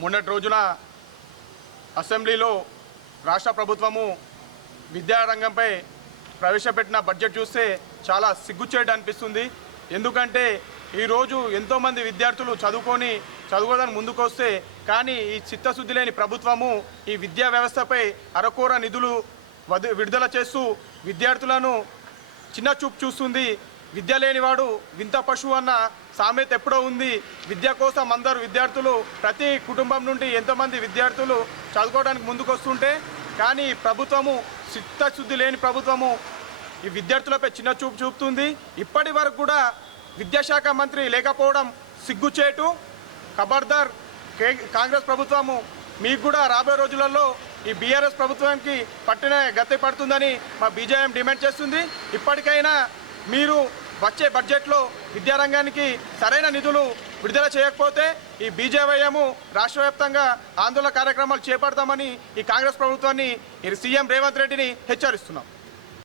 మొన్నటి రోజున అసెంబ్లీలో రాష్ట్ర ప్రభుత్వము విద్యారంగంపై ప్రవేశపెట్టిన బడ్జెట్ చూస్తే చాలా సిగ్గుచేటు అనిపిస్తుంది. ఎందుకంటే ఈరోజు ఎంతోమంది విద్యార్థులు చదువుకొని చదువుకోదని ముందుకొస్తే కానీ ఈ చిత్తశుద్ధి లేని ప్రభుత్వము ఈ విద్యా వ్యవస్థపై అరకోర నిధులు విడుదల చేస్తూ విద్యార్థులను చిన్న చూపు చూస్తుంది. విద్య లేనివాడు వింత పశువు అన్న సామెత ఎప్పుడో ఉంది. విద్య కోసం అందరు విద్యార్థులు ప్రతి కుటుంబం నుండి ఎంతోమంది విద్యార్థులు చదువుకోవడానికి ముందుకొస్తుంటే కానీ ప్రభుత్వము చిత్తశుద్ధి లేని ప్రభుత్వము ఈ విద్యార్థులపై చిన్న చూపు చూపుతుంది. ఇప్పటి వరకు కూడా విద్యాశాఖ మంత్రి లేకపోవడం సిగ్గుచేటు. ఖబర్దార్ కే కాంగ్రెస్ ప్రభుత్వము మీకు కూడా రాబోయే రోజులలో ఈ బీఆర్ఎస్ ప్రభుత్వానికి పట్టిన గతి పడుతుందని మా బీజేఎం డిమాండ్ చేస్తుంది. ఇప్పటికైనా మీరు వచ్చే బడ్జెట్లో విద్యారంగానికి సరైన నిధులు విడుదల చేయకపోతే ఈ బీజేవైఎము రాష్ట్ర వ్యాప్తంగా ఆందోళన కార్యక్రమాలు చేపడతామని ఈ కాంగ్రెస్ ప్రభుత్వాన్ని సీఎం రేవంత్ రెడ్డిని హెచ్చరిస్తున్నాం.